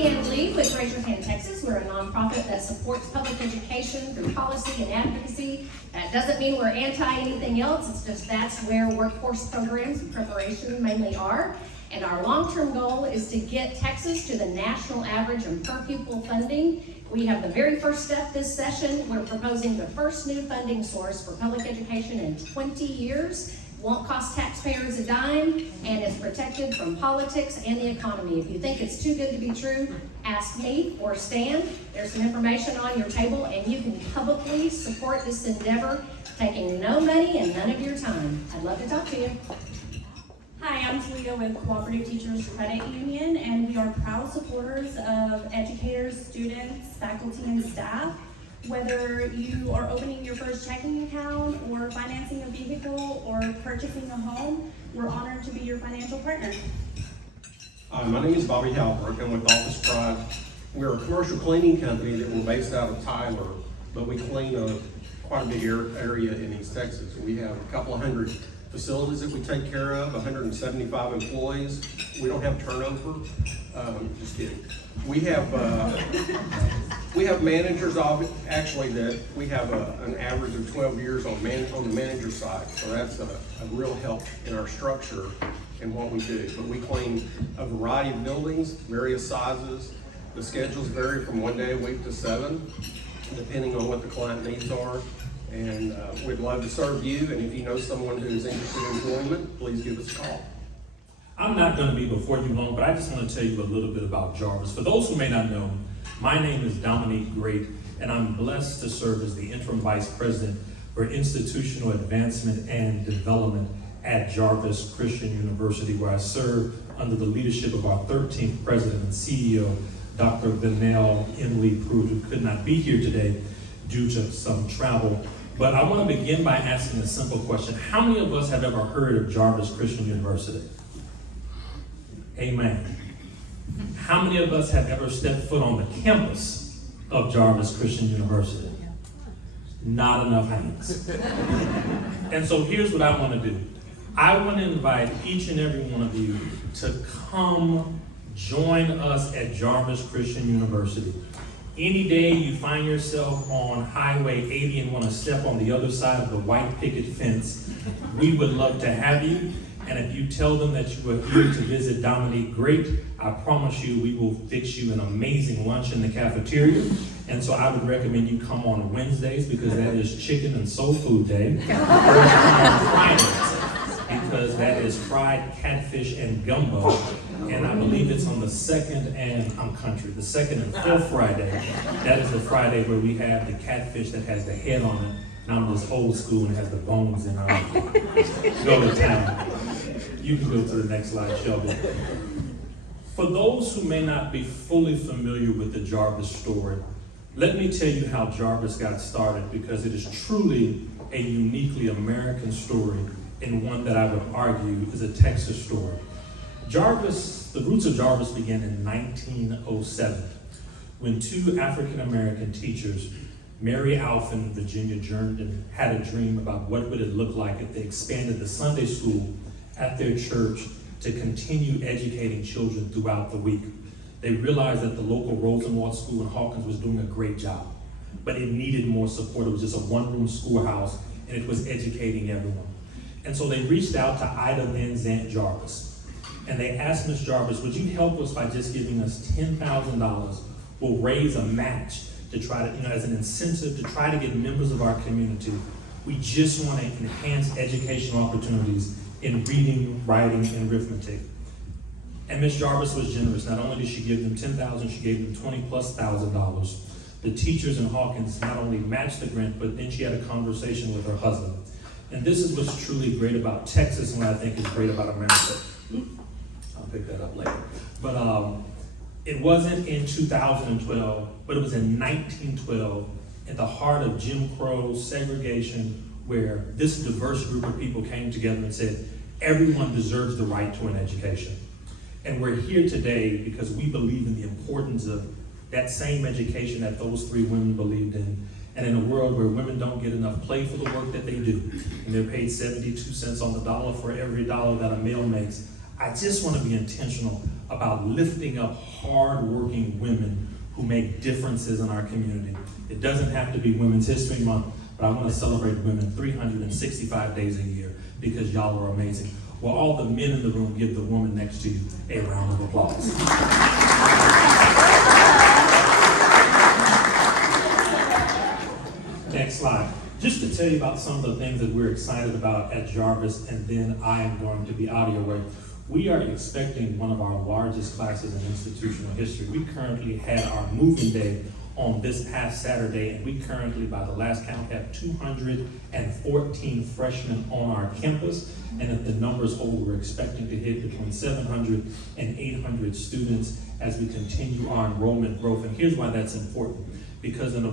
Deanne Lee with Raise Your Hand Texas. We're a nonprofit that supports public education through policy and advocacy. That doesn't mean we're anti anything else. It's just that's where workforce programs and preparation mainly are. And our long-term goal is to get Texas to the national average in per pupil funding. We have the very first step this session. We're proposing the first new funding source for public education in 20 years. Won't cost taxpayers a dime, and is protected from politics and the economy. If you think it's too good to be true, ask me or Stan. There's some information on your table, and you can publicly support this endeavor, taking no money and none of your time. I'd love to talk to you. Hi, I'm Talia with Cooperative Teachers Credit Union, and we are proud supporters of educators, students, faculty, and staff. Whether you are opening your first checking account or financing a vehicle or purchasing a home, we're honored to be your financial partner. My name is Bobby Halbrook. I'm with Office Pride. We're a commercial cleaning company that we're based out of Tyler, but we clean quite a big area in East Texas. We have a couple of hundred facilities that we take care of, 175 employees. We don't have turnover. Just kidding. We have managers actually that we have an average of 12 years on the manager side. So that's a real help in our structure and what we do. But we clean a variety of buildings, various sizes. The schedules vary from 1 day a week to 7, depending on what the client needs are. And we'd love to serve you. And if you know someone who's interested in employment, please give us a call. I'm not going to be before you long, but I just want to tell you a little bit about Jarvis. For those who may not know, my name is Dominique Great, and I'm blessed to serve as the Interim Vice President for Institutional Advancement and Development at Jarvis Christian University, where I serve under the leadership of our 13th President and CEO, Dr. Lindale ISD, who could not be here today due to some travel. But I want to begin by asking a simple question. How many of us have ever heard of Jarvis Christian University? Amen. How many of us have ever stepped foot on the campus of Jarvis Christian University? Not enough hands. And so here's what I want to do. I want to invite each and every one of you to come join us at Jarvis Christian University. Any day you find yourself on Highway 80 and want to step on the other side of the white picket fence, we would love to have you. And if you tell them that you are here to visit Dominique Great, I promise you we will fix you an amazing lunch in the cafeteria. And so I would recommend you come on Wednesdays because that is chicken and soul food day. Or on Fridays because that is fried catfish and gumbo. And I believe it's on the second and the second and fourth Friday. That is the Friday where we have the catfish that has the head on it. And I'm just old school and has the bones in it. Go to town. You can go to the next slide, Shelby. For those who may not be fully familiar with the Jarvis story, let me tell you how Jarvis got started, because it is truly a uniquely American story and one that I would argue is a Texas story. The roots of Jarvis began in 1907 when two African-American teachers, Mary Alpha and Virginia Jerndon, had a dream about what would it look like if they expanded the Sunday school at their church to continue educating children throughout the week. They realized that the local Rosenwald School in Hawkins was doing a great job, but it needed more support. It was just a one-room schoolhouse, and it was educating everyone. And so they reached out to Ida Van Zant Jarvis, and they asked Ms. Jarvis, would you help us by just giving us $10,000? We'll raise a match to try to, as an incentive to try to get members of our community. We just want to enhance educational opportunities in reading, writing, and arithmetic. And Ms. Jarvis was generous. Not only did she give them $10,000, she gave them $20,000+. The teachers in Hawkins not only matched the grant, but then she had a conversation with her husband. And this is what's truly great about Texas and what I think is great about America. I'll pick that up later. But it wasn't in 2012, but it was in 1912, at the heart of Jim Crow segregation, where this diverse group of people came together and said, everyone deserves the right to an education. And we're here today because we believe in the importance of that same education that those three women believed in. And in a world where women don't get enough play for the work that they do, and they're paid 72 cents on the dollar for every dollar that a male makes, I just want to be intentional about lifting up hardworking women who make differences in our community. It doesn't have to be Women's History Month, but I want to celebrate women 365 days a year because y'all are amazing. Will all the men in the room give the woman next to you a round of applause? Next slide. Just to tell you about some of the things that we're excited about at Jarvis, and then I am going to be out of your way. We are expecting one of our largest classes in institutional history. We currently had our moving day on this past Saturday, and we currently, by the last count, have 214 freshmen on our campus. And if the numbers hold, we're expecting to hit between 700 and 800 students as we continue our enrollment growth. And here's why that's important. Because in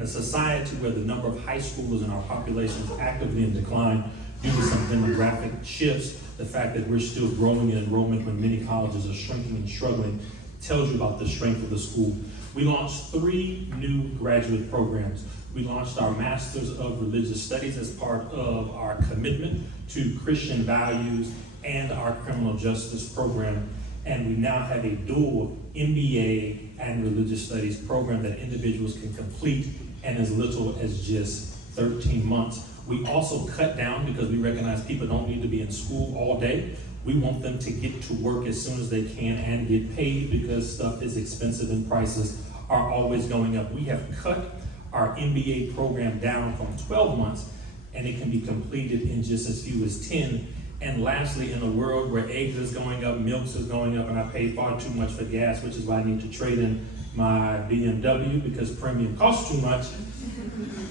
a society where the number of high schoolers in our population is actively in decline due to some demographic shifts, the fact that we're still growing in enrollment when many colleges are shrinking and struggling tells you about the strength of the school. We launched 3 new graduate programs. We launched our Masters of Religious Studies as part of our commitment to Christian values and our criminal justice program. And we now have a dual MBA and Religious Studies program that individuals can complete in as little as just 13 months. We also cut down because we recognize people don't need to be in school all day. We want them to get to work as soon as they can and get paid because stuff is expensive and prices are always going up. We have cut our MBA program down from 12 months and it can be completed in just as few as 10. And lastly, in a world where eggs is going up, milks is going up, and I pay far too much for gas, which is why I need to trade in my BMW because premium costs too much,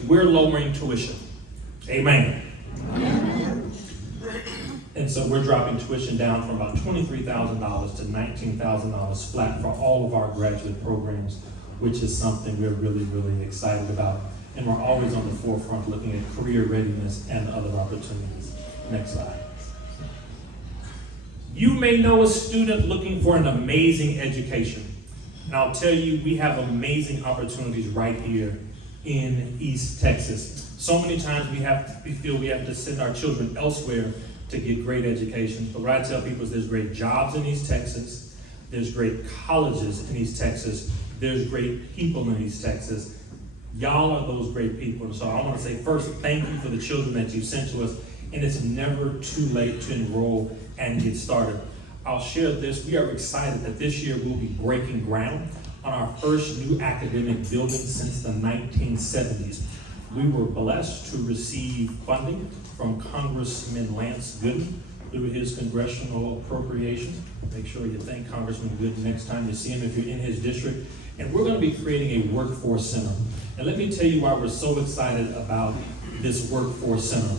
we're lowering tuition. Amen. And so we're dropping tuition down from about $23,000 to $19,000 flat for all of our graduate programs, which is something we're really, really excited about. And we're always on the forefront looking at career readiness and other opportunities. Next slide. You may know a student looking for an amazing education. And I'll tell you, we have amazing opportunities right here in East Texas. So many times we feel we have to send our children elsewhere to get great education. But what I tell people is there's great jobs in East Texas, there's great colleges in East Texas, there's great people in East Texas. Y'all are those great people. And so I want to say first, thank you for the children that you sent to us. And it's never too late to enroll and get started. I'll share this. We are excited that this year we'll be breaking ground on our first new academic building since the 1970s. We were blessed to receive funding from Congressman Lance Gooden through his congressional appropriation. Make sure you thank Congressman Gooden next time you see him if you're in his district. And we're going to be creating a workforce center. And let me tell you why we're so excited about this workforce center.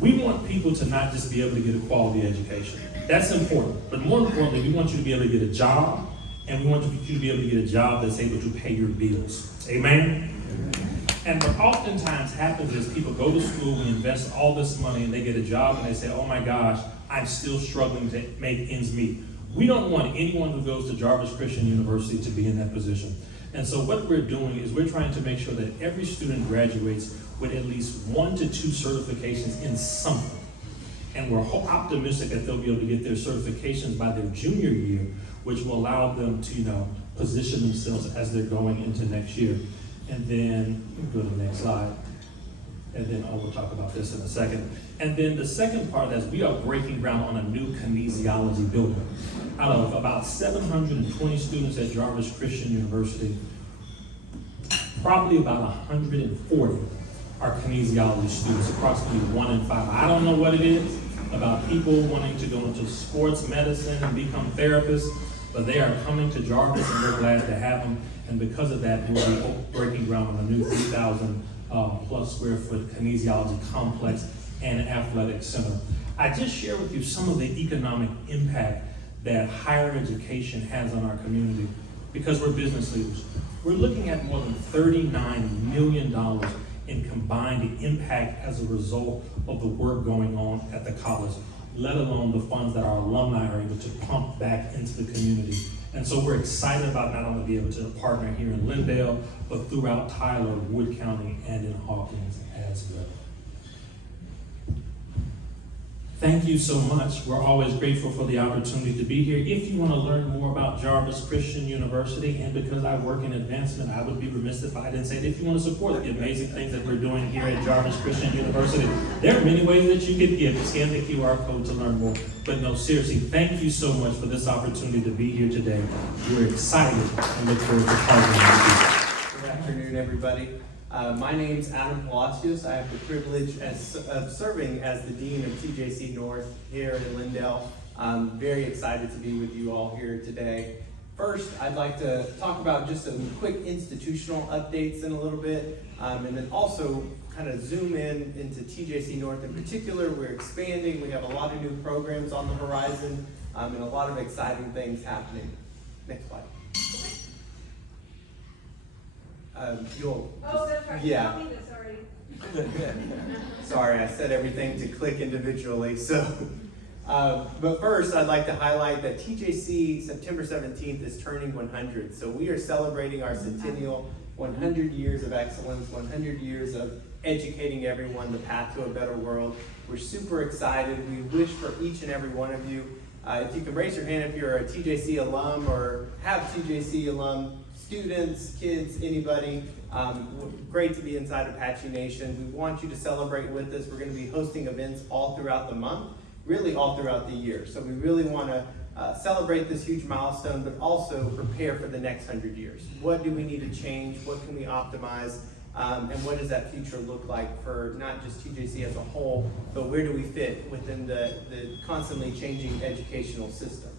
We want people to not just be able to get a quality education. That's important. But more importantly, we want you to be able to get a job, and we want you to be able to get a job that's able to pay your bills. Amen? And what oftentimes happens is people go to school, we invest all this money, and they get a job, and they say, oh my gosh, I'm still struggling to make ends meet. We don't want anyone who goes to Jarvis Christian University to be in that position. And so what we're doing is we're trying to make sure that every student graduates with at least 1 to 2 certifications in something. And we're optimistic that they'll be able to get their certifications by their junior year, which will allow them to, position themselves as they're going into next year. And then, go to the next slide. And then we'll talk about this in a second. And then the second part is we are breaking ground on a new kinesiology building. Out of about 720 students at Jarvis Christian University, probably about 140 are kinesiology students, approximately 1 in 5. I don't know what it is about people wanting to go into sports medicine and become therapists, but they are coming to Jarvis and we're glad to have them. And because of that, we'll be breaking ground on a new 3,000 plus square foot kinesiology complex and athletic center. I just share with you some of the economic impact that higher education has on our community because we're business leaders. We're looking at more than $39 million in combined impact as a result of the work going on at the college, let alone the funds that our alumni are able to pump back into the community. And so we're excited about not only being able to partner here in Lindale, but throughout Tyler, Wood County, and in Hawkins as well. Thank you so much. We're always grateful for the opportunity to be here. If you want to learn more about Jarvis Christian University, and because I work in advancement, I would be remiss if I didn't say that if you want to support the amazing things that we're doing here at Jarvis Christian University, there are many ways that you can give. Scan the QR code to learn more. But no, seriously, thank you so much for this opportunity to be here today. We're excited and look forward to partnering with you. Good afternoon, everybody. My name's Adam Palacios. I have the privilege of serving as the Dean of TJC North here in Lindale. I'm very excited to be with you all here today. First, I'd like to talk about just some quick institutional updates in a little bit, and then also kind of zoom in into TJC North in particular. We're expanding. We have a lot of new programs on the horizon, and a lot of exciting things happening. Next slide. That's right. Yeah. You told me this already. Sorry, I said everything to click individually. But first, I'd like to highlight that TJC September 17th is turning 100. So we are celebrating our centennial, 100 years of excellence, 100 years of educating everyone the path to a better world. We're super excited. We wish for each and every one of you. If you can raise your hand if you're a TJC alum or have TJC alum students, kids, anybody. Great to be inside Apache Nation. We want you to celebrate with us. We're going to be hosting events all throughout the month, really all throughout the year. So we really want to celebrate this huge milestone, but also prepare for the next 100 years. What do we need to change? What can we optimize? And what does that future look like for not just TJC as a whole, but where do we fit within the constantly changing educational system?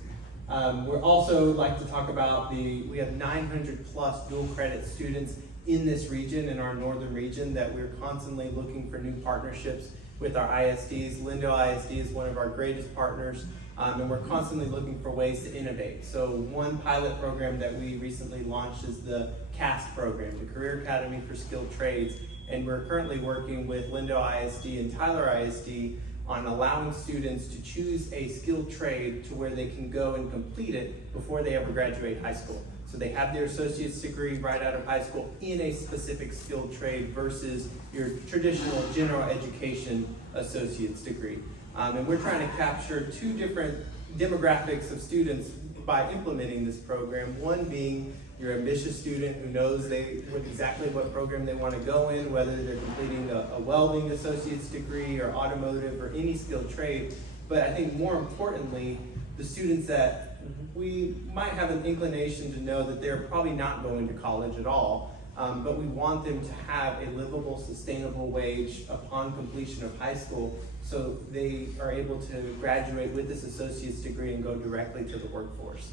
We're also like to talk about we have 900 plus dual credit students in this region, in our northern region, that we're constantly looking for new partnerships with our ISDs. Lindale ISD is one of our greatest partners, and we're constantly looking for ways to innovate. So one pilot program that we recently launched is the CAST program, the Career Academy for Skilled Trades, and we're currently working with Lindale ISD and Tyler ISD on allowing students to choose a skilled trade to where they can go and complete it before they ever graduate high school. So they have their associate's degree right out of high school in a specific skilled trade versus your traditional general education associate's degree. And we're trying to capture two different demographics of students by implementing this program. One being your ambitious student who knows exactly what program they want to go in, whether they're completing a welding associate's degree or automotive or any skilled trade. But I think more importantly, the students that we might have an inclination to know that they're probably not going to college at all, but we want them to have a livable, sustainable wage upon completion of high school so they are able to graduate with this associate's degree and go directly to the workforce.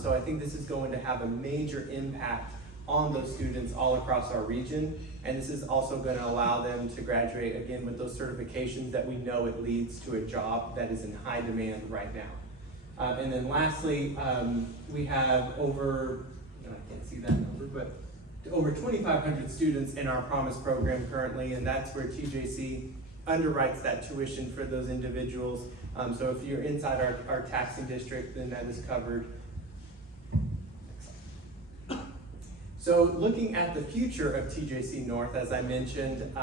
So I think this is going to have a major impact on those students all across our region, and this is also going to allow them to graduate again with those certifications that we know it leads to a job that is in high demand right now. And then lastly, we have over 2,500 students in our Promise program currently, and that's where TJC underwrites that tuition for those individuals. So if you're inside our taxing district, then that is covered. So looking at the future of TJC North, as I mentioned,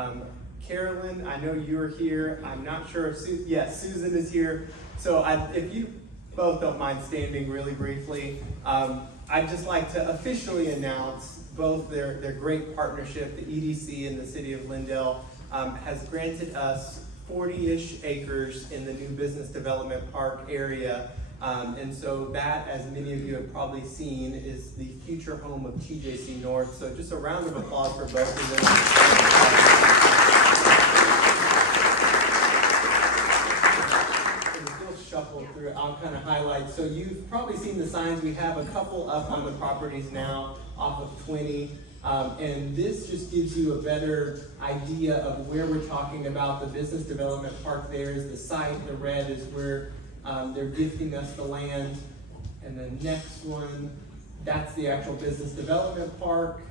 Carolyn, I know you're here. I'm not sure if Susan is here. So if you both don't mind standing really briefly, I'd just like to officially announce both their great partnership. The EDC and the City of Lindale has granted us 40-ish acres in the new business development park area. And so that, as many of you have probably seen, is the future home of TJC North. So just a round of applause for both of them. We'll shuffle through it. I'll kind of highlight. So you've probably seen the signs. We have a couple up on the properties now off of 20. And this just gives you a better idea of where we're talking about. The business development park there is the site. The red is where they're gifting us the land. And the next one, that's the actual business development park.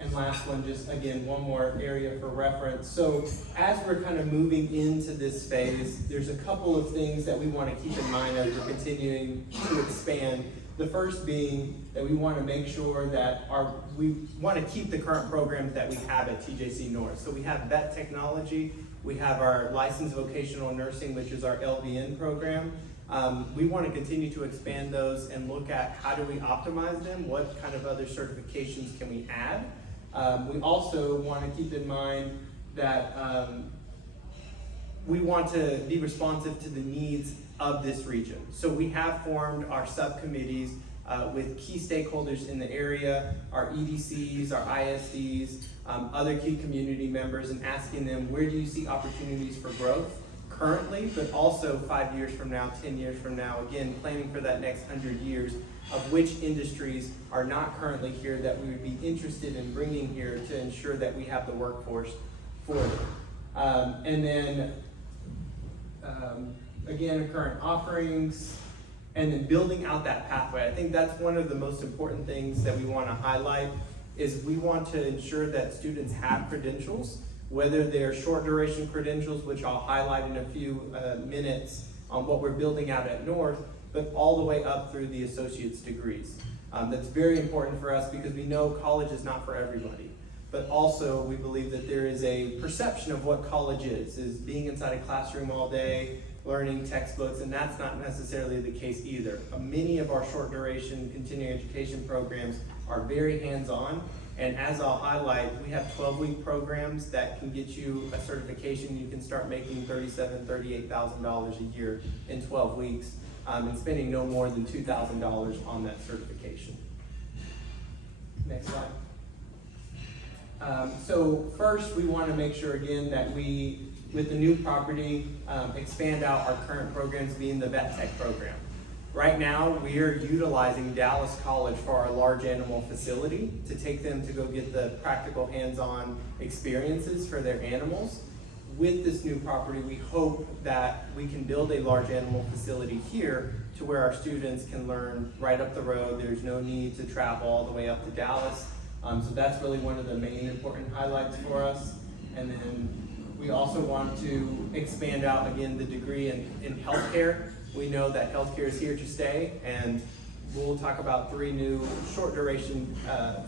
And last one, just again, one more area for reference. So as we're kind of moving into this phase, there's a couple of things that we want to keep in mind as we're continuing to expand. The first being that we want to make sure that we want to keep the current programs that we have at TJC North. So we have vet technology, we have our licensed vocational nursing, which is our LVN program. We want to continue to expand those and look at how do we optimize them, what kind of other certifications can we add. We also want to keep in mind that we want to be responsive to the needs of this region. So we have formed our subcommittees with key stakeholders in the area, our EDCs, our ISDs, other key community members, and asking them, where do you see opportunities for growth currently, but also 5 years from now, 10 years from now, again, planning for that next 100 years of which industries are not currently here that we would be interested in bringing here to ensure that we have the workforce for them. And then, again, current offerings, and then building out that pathway. I think that's one of the most important things that we want to highlight is we want to ensure that students have credentials, whether they're short duration credentials, which I'll highlight in a few minutes on what we're building out at North, but all the way up through the associate's degrees. That's very important for us because we know college is not for everybody. But also we believe that there is a perception of what college is being inside a classroom all day, learning textbooks, and that's not necessarily the case either. Many of our short duration continuing education programs are very hands-on, and as I'll highlight, we have 12-week programs that can get you a certification. You can start making $37,000, $38,000 a year in 12 weeks, and spending no more than $2,000 on that certification. Next slide. So first, we want to make sure again that we, with the new property, expand out our current programs, being the vet tech program. Right now, we are utilizing Dallas College for our large animal facility to take them to go get the practical hands-on experiences for their animals. With this new property, we hope that we can build a large animal facility here to where our students can learn right up the road. There's no need to travel all the way up to Dallas. So that's really one of the main important highlights for us. And then we also want to expand out, again, the degree in healthcare. We know that healthcare is here to stay, and we'll talk about 3 new short duration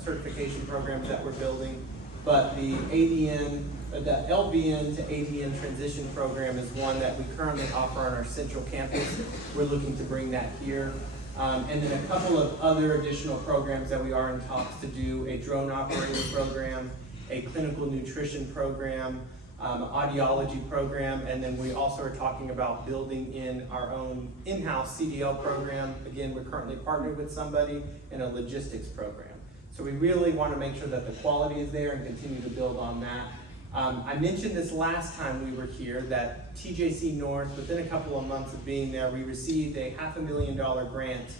certification programs that we're building. But the ADN, the LVN to ADN transition program is one that we currently offer on our central campus. We're looking to bring that here. And then a couple of other additional programs that we are in talks to do: a drone operating program, a clinical nutrition program, audiology program, and then we also are talking about building in our own in-house CDL program. Again, we're currently partnered with somebody in a logistics program. So we really want to make sure that the quality is there and continue to build on that. I mentioned this last time we were here that TJC North, within a couple of months of being there, we received a $500,000 grant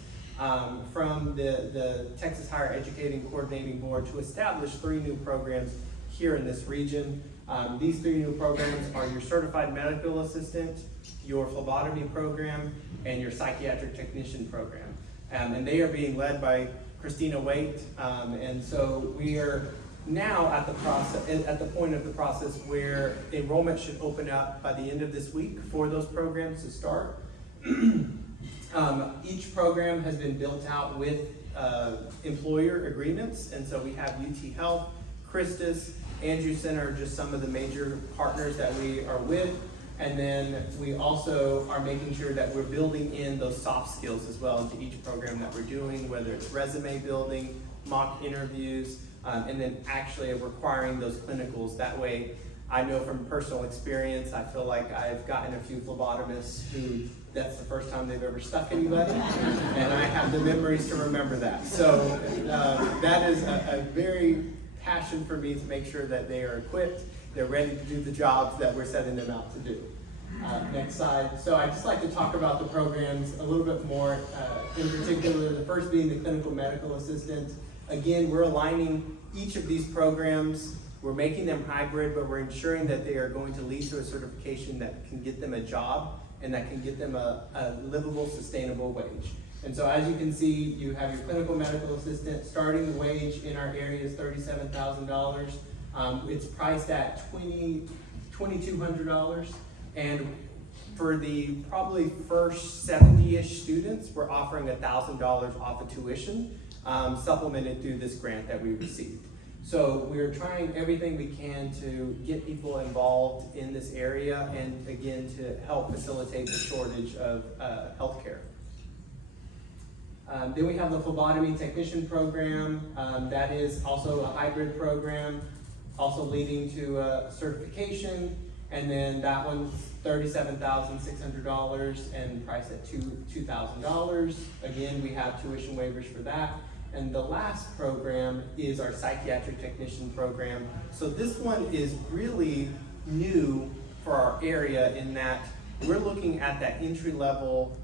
from the Texas Higher Educating Coordinating Board to establish 3 new programs here in this region. These 3 new programs are your Certified Medical Assistant, your Phlebotomy program, and your Psychiatric Technician program. And they are being led by Christina Waite, and so we are now at the point of the process where enrollment should open up by the end of this week for those programs to start. Each program has been built out with employer agreements, and so we have UT Health, Christus, Andrew Center are just some of the major partners that we are with. And then we also are making sure that we're building in those soft skills as well into each program that we're doing, whether it's resume building, mock interviews, and then actually requiring those clinicals. That way, I know from personal experience, I feel like I've gotten a few phlebotomists who that's the first time they've ever stuck anybody, and I have the memories to remember that. So that is a very passion for me to make sure that they are equipped, they're ready to do the jobs that we're setting them out to do. Next slide. So I'd just like to talk about the programs a little bit more, in particular, the first being the clinical medical assistant. Again, we're aligning each of these programs. We're making them hybrid, but we're ensuring that they are going to lead to a certification that can get them a job and that can get them a livable, sustainable wage. And so as you can see, you have your clinical medical assistant. Starting wage in our area is $37,000. It's priced at $2,200. And for the probably first 70-ish students, we're offering $1,000 off of tuition, supplemented through this grant that we received. So we're trying everything we can to get people involved in this area and again to help facilitate the shortage of healthcare. Then we have the phlebotomy technician program. That is also a hybrid program, also leading to a certification. And then that one's $37,600 and priced at $2,000. Again, we have tuition waivers for that. And the last program is our psychiatric technician program. So this one is really new for our area in that we're looking at that entry level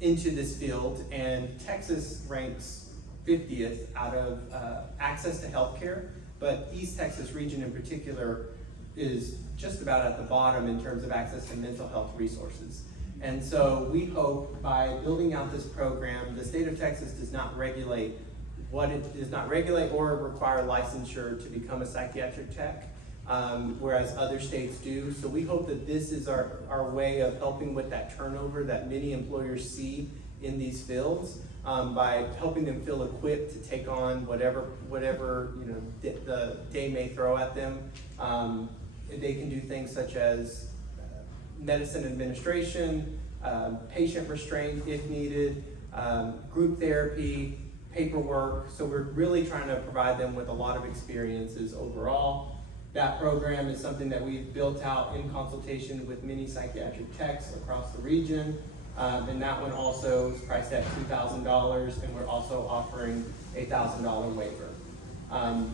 into this field, and Texas ranks 50th out of access to healthcare, but East Texas region in particular is just about at the bottom in terms of access to mental health resources. And so we hope by building out this program, the state of Texas does not regulate or require licensure to become a psychiatric tech, whereas other states do. So we hope that this is our way of helping with that turnover that many employers see in these fields, by helping them feel equipped to take on whatever the day may throw at them. They can do things such as medicine administration, patient restraint if needed, group therapy, paperwork. So we're really trying to provide them with a lot of experiences overall. That program is something that we've built out in consultation with many psychiatric techs across the region. And that one also is priced at $2,000, and we're also offering a $1,000 waiver.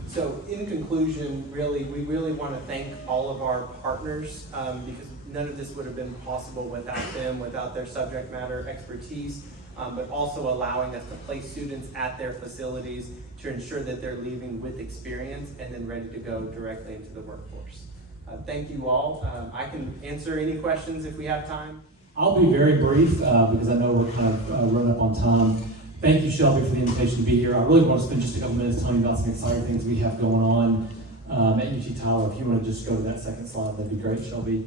So in conclusion, we really want to thank all of our partners, because none of this would have been possible without them, without their subject matter expertise, but also allowing us to place students at their facilities to ensure that they're leaving with experience and then ready to go directly into the workforce. Thank you all. I can answer any questions if we have time. I'll be very brief because I know we're kind of running up on time. Thank you, Shelby, for the invitation to be here. I really want to spend just a couple minutes telling you about some exciting things we have going on at UT Tyler. If you want to just go to that second slide, that'd be great, Shelby.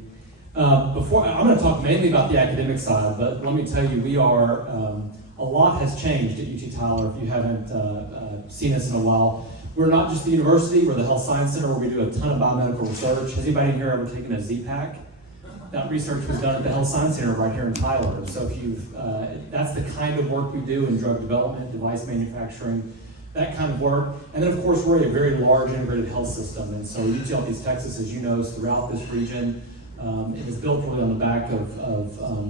I'm going to talk mainly about the academic side, but let me tell you, a lot has changed at UT Tyler if you haven't seen us in a while. We're not just the university, we're the Health Science Center where we do a ton of biomedical research. Has anybody in here ever taken a Z-Pack? That research was done at the Health Science Center right here in Tyler. So if that's the kind of work we do in drug development, device manufacturing, that kind of work. And then of course, we're a very large integrated health system. And so UT Texas, as you know, is throughout this region. It is built really on the back of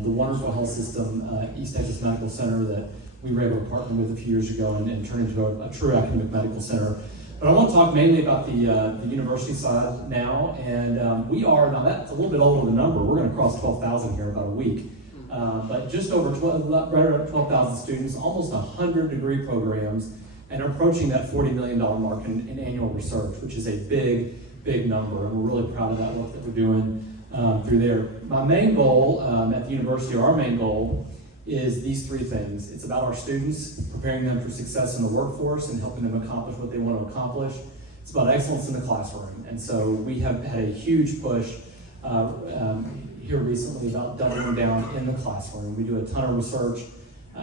the wonderful health system, East Texas Medical Center, that we were able to partner with a few years ago and turn into a true academic medical center. But I want to talk mainly about the university side now, and now that's a little bit older the number. We're going to cross 12,000 here in about a week. But just over right around 12,000 students, almost 100 degree programs, and approaching that $40 million mark in annual research, which is a big, big number. And we're really proud of that work that we're doing through there. My main goal at the university, or our main goal, is these three things. It's about our students, preparing them for success in the workforce and helping them accomplish what they want to accomplish. It's about excellence in the classroom. And so we have had a huge push here recently about doubling down in the classroom. We do a ton of research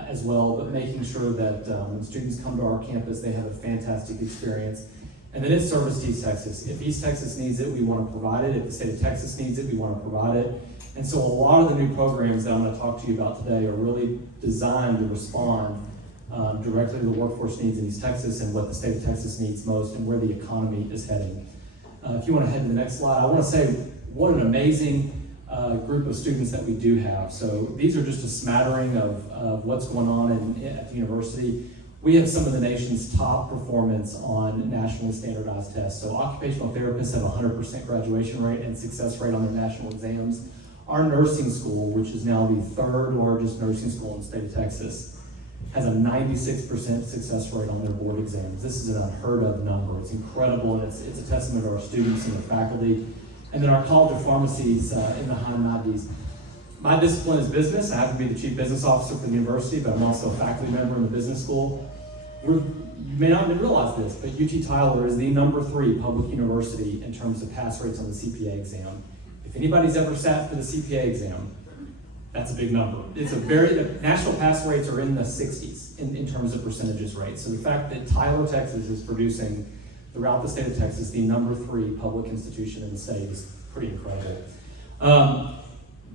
as well, but making sure that when students come to our campus, they have a fantastic experience. And then it's service to East Texas. If East Texas needs it, we want to provide it. If the state of Texas needs it, we want to provide it. And so a lot of the new programs that I'm going to talk to you about today are really designed to respond directly to the workforce needs in East Texas and what the state of Texas needs most and where the economy is heading. If you want to head to the next slide, I want to say what an amazing group of students that we do have. So these are just a smattering of what's going on at the university. We have some of the nation's top performance on nationally standardized tests. So occupational therapists have a 100% graduation rate and success rate on their national exams. Our nursing school, which is now the third largest nursing school in the state of Texas, has a 96% success rate on their board exams. This is an unheard of number. It's incredible, and it's a testament to our students and their faculty. And then our college of pharmacies in the high 90s. My discipline is business. I happen to be the chief business officer for the university, but I'm also a faculty member in the business school. You may not realize this, but UT Tyler is the #3 public university in terms of pass rates on the CPA exam. If anybody's ever sat for the CPA exam, That's a big number. The national pass rates are in the 60s in terms of percentages rates. So the fact that Tyler, Texas is producing throughout the state of Texas the #3 public institution in the state is pretty incredible.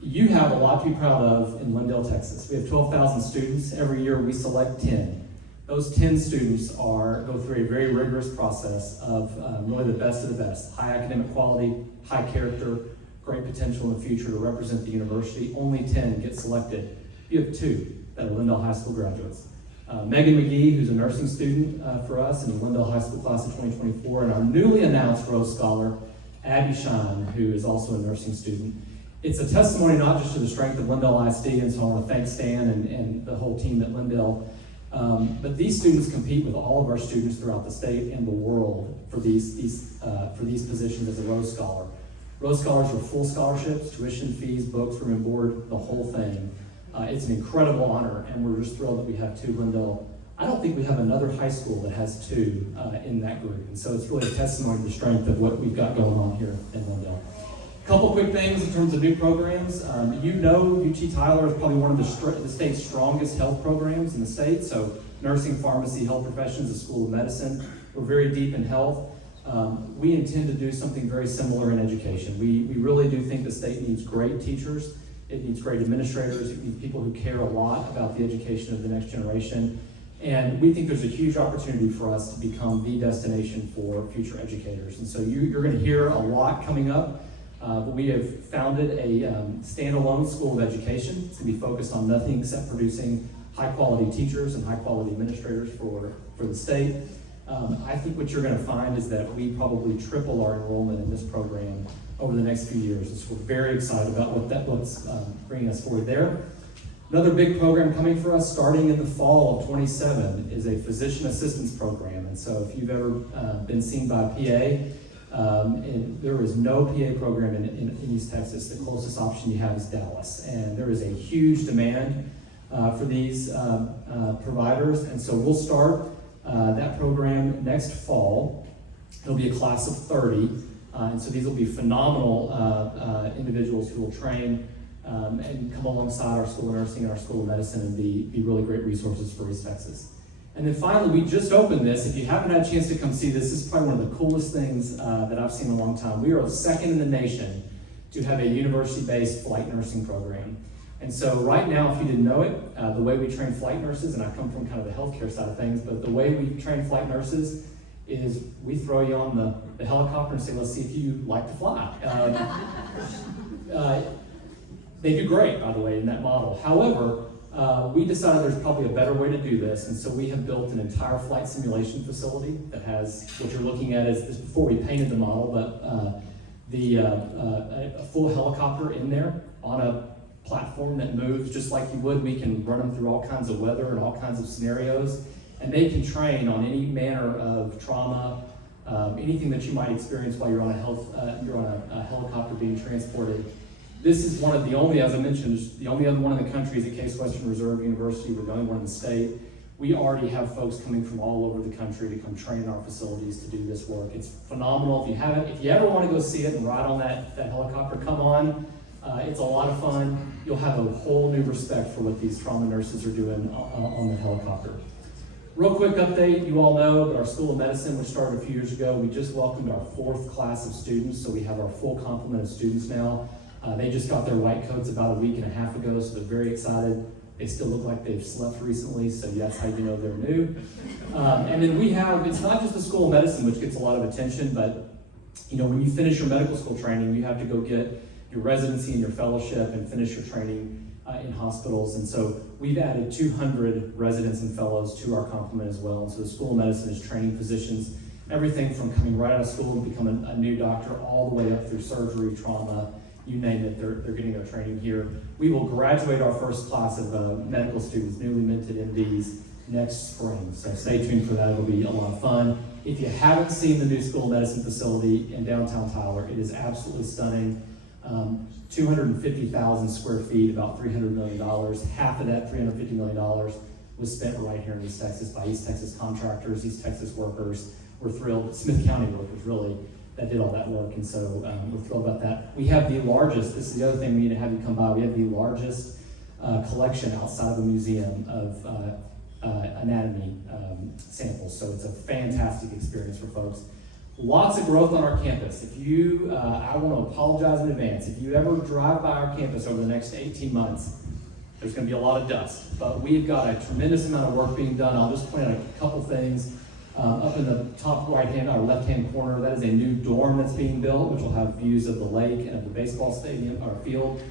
You have a lot to be proud of in Lindale, Texas. We have 12,000 students. Every year we select 10. Those 10 students go through a very rigorous process of really the best of the best. High academic quality, high character, great potential in the future to represent the university. Only 10 get selected. You have 2 that are Lindale High School graduates. Megan McGee, who's a nursing student for us in the Lindale High School class of 2024, and our newly announced Rose Scholar, Abby Shine, who is also a nursing student. It's a testimony not just to the strength of Lindale ISD, and so I want to thank Stan and the whole team at Lindale. But these students compete with all of our students throughout the state and the world for these positions as a Rose Scholar. Rose Scholars are full scholarships, tuition, fees, books, room and board, the whole thing. It's an incredible honor, and we're just thrilled that we have 2 Lindale. I don't think we have another high school that has 2 in that group, and so it's really a testimony to the strength of what we've got going on here in Lindale. Couple quick things in terms of new programs. UT Tyler is probably one of the state's strongest health programs in the state. So nursing, pharmacy, health professions, the School of Medicine. We're very deep in health. We intend to do something very similar in education. We really do think the state needs great teachers. It needs great administrators. It needs people who care a lot about the education of the next generation. And we think there's a huge opportunity for us to become the destination for future educators. And so you're going to hear a lot coming up. But we have founded a standalone school of education. It's going to be focused on nothing except producing high-quality teachers and high-quality administrators for the state. I think what you're going to find is that we probably triple our enrollment in this program over the next few years. And so we're very excited about what's bringing us forward there. Another big program coming for us starting in the fall of 27 is a physician assistance program. And so if you've ever been seen by a PA, and there is no PA program in East Texas. The closest option you have is Dallas. And there is a huge demand for these providers. And so we'll start that program next fall. It'll be a class of 30. And so these will be phenomenal individuals who will train and come alongside our School of Nursing and our School of Medicine and be really great resources for East Texas. And then finally, we just opened this. If you haven't had a chance to come see this is probably one of the coolest things that I've seen in a long time. We are the second in the nation to have a university-based flight nursing program. And so right now, if you didn't know it, the way we train flight nurses, and I come from kind of the healthcare side of things, but the way we train flight nurses is we throw you on the helicopter and say, let's see if you like to fly. They do great, by the way, in that model. However, we decided there's probably a better way to do this, and so we have built an entire flight simulation facility that has, what you're looking at is before we painted the model, but a full helicopter in there on a platform that moves just like you would. We can run them through all kinds of weather and all kinds of scenarios, and they can train on any manner of trauma, anything that you might experience while you're on a helicopter being transported. This is one of the only, as I mentioned, the only other one in the country is at Case Western Reserve University. We're the only one in the state. We already have folks coming from all over the country to come train in our facilities to do this work. It's phenomenal. If you ever want to go see it and ride on that helicopter, come on. It's a lot of fun. You'll have a whole new respect for what these trauma nurses are doing on the helicopter. Real quick update, you all know, but our School of Medicine, which started a few years ago, we just welcomed our 4th class of students, so we have our full complement of students now. They just got their white coats about a week and a half ago, so they're very excited. They still look like they've slept recently, so that's how you know they're new. And then we have, it's not just the School of Medicine, which gets a lot of attention, but when you finish your medical school training, you have to go get your residency and your fellowship and finish your training in hospitals. And so we've added 200 residents and fellows to our complement as well. And so the School of Medicine is training physicians, everything from coming right out of school to become a new doctor, all the way up through surgery, trauma, you name it, they're getting their training here. We will graduate our first class of medical students, newly minted MDs, next spring. So stay tuned for that, it'll be a lot of fun. If you haven't seen the new School of Medicine facility in downtown Tyler, it is absolutely stunning. 250,000 square feet, about $300 million. Half of that $350 million was spent right here in East Texas by East Texas contractors, East Texas workers. We're thrilled, Smith County workers really, that did all that work, and so we're thrilled about that. We have the largest, this is the other thing we need to have you come by, we have the largest collection outside of the museum of anatomy samples. So it's a fantastic experience for folks. Lots of growth on our campus. If you, I want to apologize in advance, if you ever drive by our campus over the next 18 months, there's going to be a lot of dust. But we've got a tremendous amount of work being done. I'll just point out a couple things. Up in the top right-hand or left-hand corner, that is a new dorm that's being built, which will have views of the lake and of the baseball stadium or field.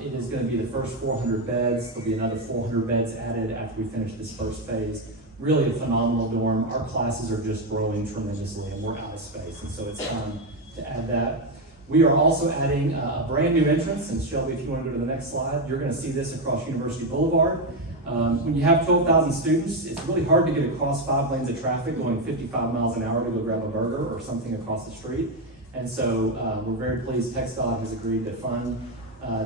It is going to be the first 400 beds. There'll be another 400 beds added after we finish this first phase. Really a phenomenal dorm. Our classes are just growing tremendously, and we're out of space, and so it's time to add that. We are also adding a brand new entrance, and Shelby, if you want to go to the next slide, you're going to see this across University Boulevard. When you have 12,000 students, it's really hard to get across 5 lanes of traffic going 55 miles an hour to go grab a burger or something across the street. And so we're very pleased TxDOT has agreed to fund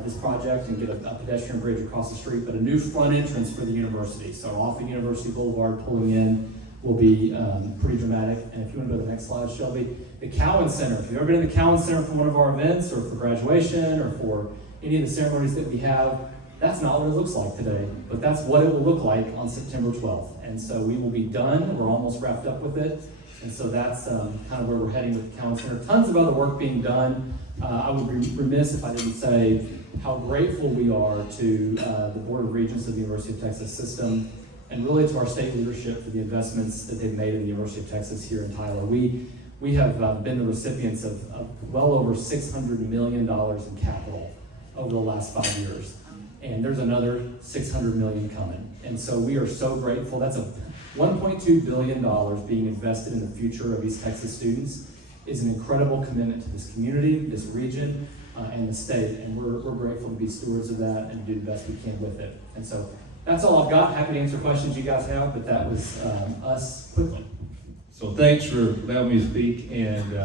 this project and get a pedestrian bridge across the street, but a new front entrance for the university. So off of University Boulevard pulling in will be pretty dramatic. And if you want to go to the next slide, Shelby, the Cowan Center. If you've ever been in the Cowan Center for one of our events or for graduation or for any of the ceremonies that we have, that's not what it looks like today, but that's what it will look like on September 12th. And so we will be done. We're almost wrapped up with it. And so that's kind of where we're heading with the Cowan Center. Tons of other work being done. I would be remiss if I didn't say how grateful we are to the Board of Regents of the University of Texas system and really to our state leadership for the investments that they've made in the University of Texas here in Tyler. We have been the recipients of well over $600 million in capital over the last 5 years. And there's another $600 million coming. And so we are so grateful. That's a $1.2 billion being invested in the future of East Texas students is an incredible commitment to this community, this region, and the state. And we're grateful to be stewards of that and do the best we can with it. And so that's all I've got. Happy to answer questions you guys have, but that was us quickly. So thanks for allowing me to speak, and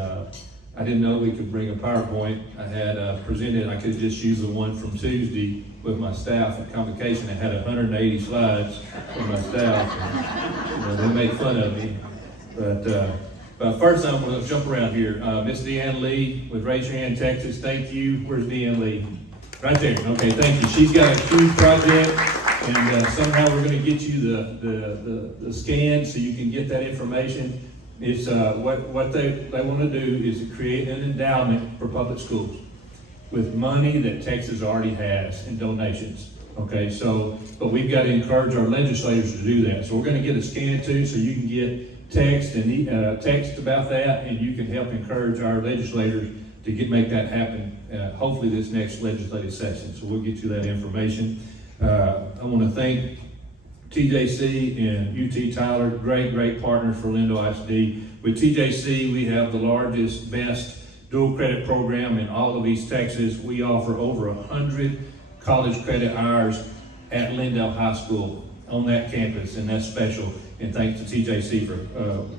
I didn't know we could bring a PowerPoint. I had presented, I could just use the one from Tuesday with my staff at convocation. I had 180 slides for my staff, and they made fun of me. But first I'm going to jump around here. Miss Deanne Lee with Raise Your Hand Texas, thank you. Where's Deanne Lee? Right there, okay, thank you. She's got a huge project, and somehow we're going to get you the scan so you can get that information. It's what they want to do is to create an endowment for public schools with money that Texas already has in donations. Okay, so, but we've got to encourage our legislators to do that. So we're going to get a scan too, so you can get text and text about that, and you can help encourage our legislators to make that happen. Hopefully this next legislative session. So we'll get you that information. I want to thank TJC and UT Tyler, great partners for Lindale ISD. With TJC, we have the largest, best dual credit program in all of East Texas. We offer over 100 college credit hours at Lindale High School on that campus, and that's special. And thanks to TJC for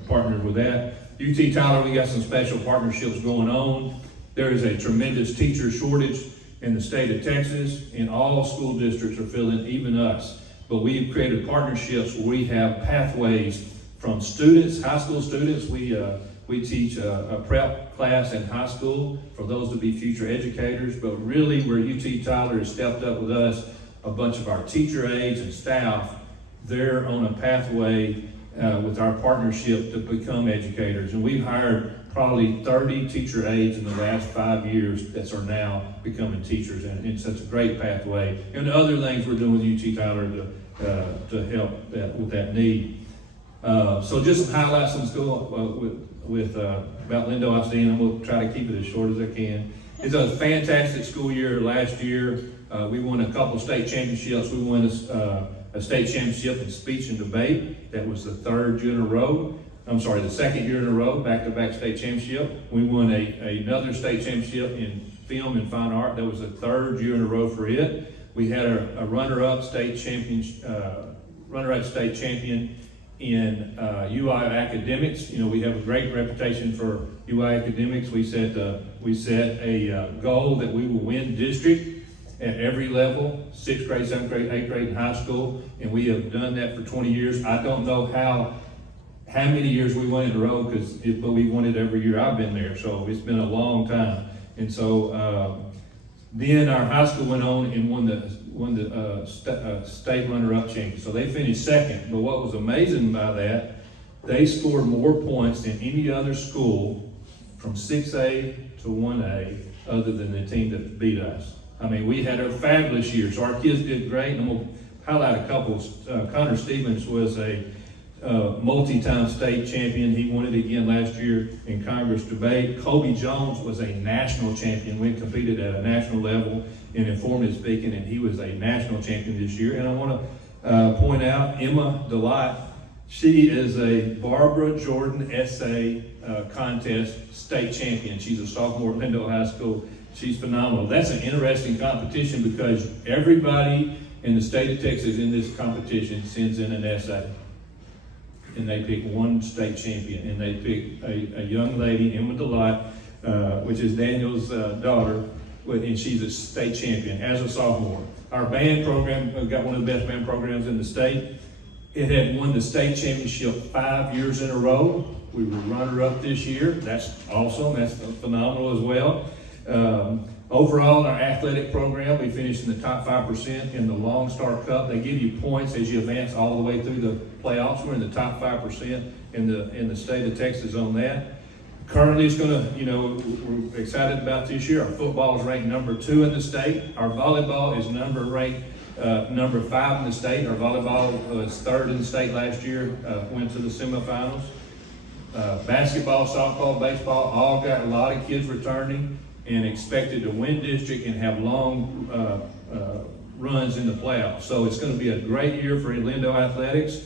partnering with that. UT Tyler, we got some special partnerships going on. There is a tremendous teacher shortage in the state of Texas, and all school districts are feeling, even us. But we've created partnerships where we have pathways from students, high school students. We teach a prep class in high school for those to be future educators. But really, where UT Tyler has stepped up with us, a bunch of our teacher aides and staff, they're on a pathway with our partnership to become educators. And we've hired probably 30 teacher aides in the last 5 years that are now becoming teachers, and it's such a great pathway. And the other things we're doing with UT Tyler to help with that need. So just some highlights from school about Lindale ISD, and I'm going to try to keep it as short as I can. It's a fantastic school year last year. We won a couple of state championships. We won a state championship in speech and debate. That was the second year in a row, back-to-back state championship. We won another state championship in film and fine art. That was the third year in a row for it. We had a runner-up state champion in UI academics. You know, we have a great reputation for UI academics. We set a goal that we will win district at every level, 6th grade, 7th grade, 8th grade, and high school, and we have done that for 20 years. I don't know how many years we won in a row, but we won it every year I've been there, so it's been a long time. And so Then our high school went on and won the state runner-up championship. So they finished second. But what was amazing by that, they scored more points than any other school from 6A to 1A other than the team that beat us. I mean, we had a fabulous year. So our kids did great. And I'm going to highlight a couple. Connor Stevens was a multi-time state champion. He won it again last year in Congress debate. Kobe Jones was a national champion. We competed at a national level in informative speaking, and he was a national champion this year. And I want to point out Emma Delight. She is a Barbara Jordan essay contest state champion. She's a sophomore at Lindale High School. She's phenomenal. That's an interesting competition because everybody in the state of Texas in this competition sends in an essay. And they pick one state champion, and they pick a young lady, Emma Delight, which is Daniel's daughter, and she's a state champion as a sophomore. Our band program, we've got one of the best band programs in the state. It had won the state championship 5 years in a row. We were runner-up this year. That's awesome. That's phenomenal as well. Overall, our athletic program, we finished in the top 5% in the Long Star Cup. They give you points as you advance all the way through the playoffs. We're in the top 5% in the state of Texas on that. Currently, it's going to, we're excited about this year. Our football is ranked number 2 in the state. Our volleyball is ranked number 5 in the state. Our volleyball was 3rd in the state last year, went to the semifinals. Basketball, softball, baseball, all got a lot of kids returning and expected to win district and have long runs in the playoffs. So it's going to be a great year for Lindale athletics.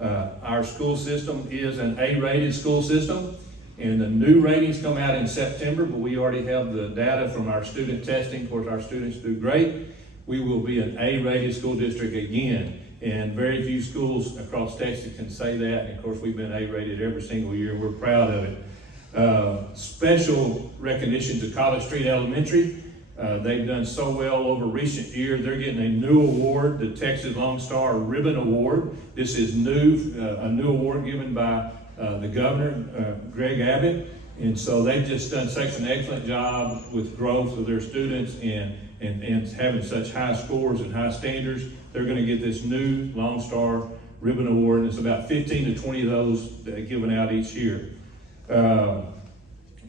Our school system is an A-rated school system, and the new ratings come out in September, but we already have the data from our student testing. Of course, our students do great. We will be an A-rated school district again, and very few schools across Texas can say that. And of course, we've been A-rated every single year, and we're proud of it. Special recognition to College Street Elementary. They've done so well over recent years. They're getting a new award, the Texas Long Star Ribbon Award. This is a new award given by the governor, Greg Abbott. And so they've just done such an excellent job with growth of their students and having such high scores and high standards. They're going to get this new Long Star Ribbon Award, and it's about 15 to 20 of those given out each year.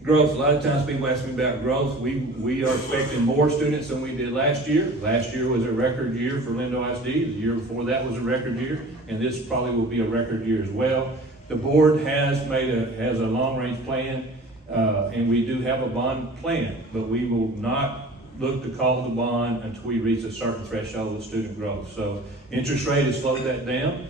Growth, a lot of times people ask me about growth. We are expecting more students than we did last year. Last year was a record year for Lindale ISD. The year before that was a record year, and this probably will be a record year as well. The board has a long-range plan, and we do have a bond plan, but we will not look to call the bond until we reach a certain threshold of student growth. So interest rate has slowed that down.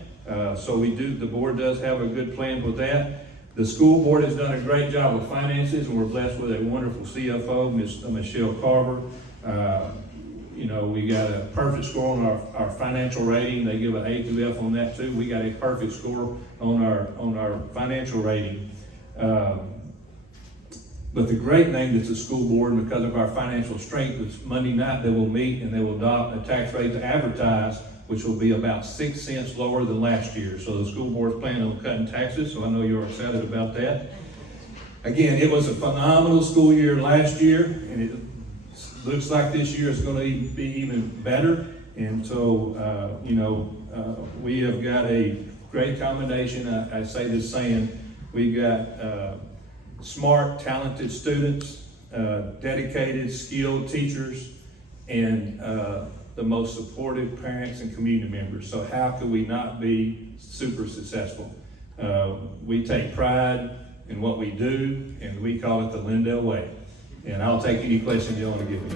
So the board does have a good plan with that. The school board has done a great job with finances, and we're blessed with a wonderful CFO, Ms. Michelle Carver. We got a perfect score on our financial rating. They give an A through F on that too. We got a perfect score on our financial rating. But the great thing is the school board, because of our financial strength, is Monday night they will meet and they will adopt a tax rate to advertise, which will be about 6 cents lower than last year. So the school board's planning on cutting taxes, so I know you're excited about that. Again, it was a phenomenal school year last year, and it looks like this year is going to be even better. And so, we have got a great combination. I say this saying, we've got smart, talented students, dedicated, skilled teachers, and the most supportive parents and community members. So how could we not be super successful? We take pride in what we do, and we call it the Lindale way. And I'll take any questions you want to give me.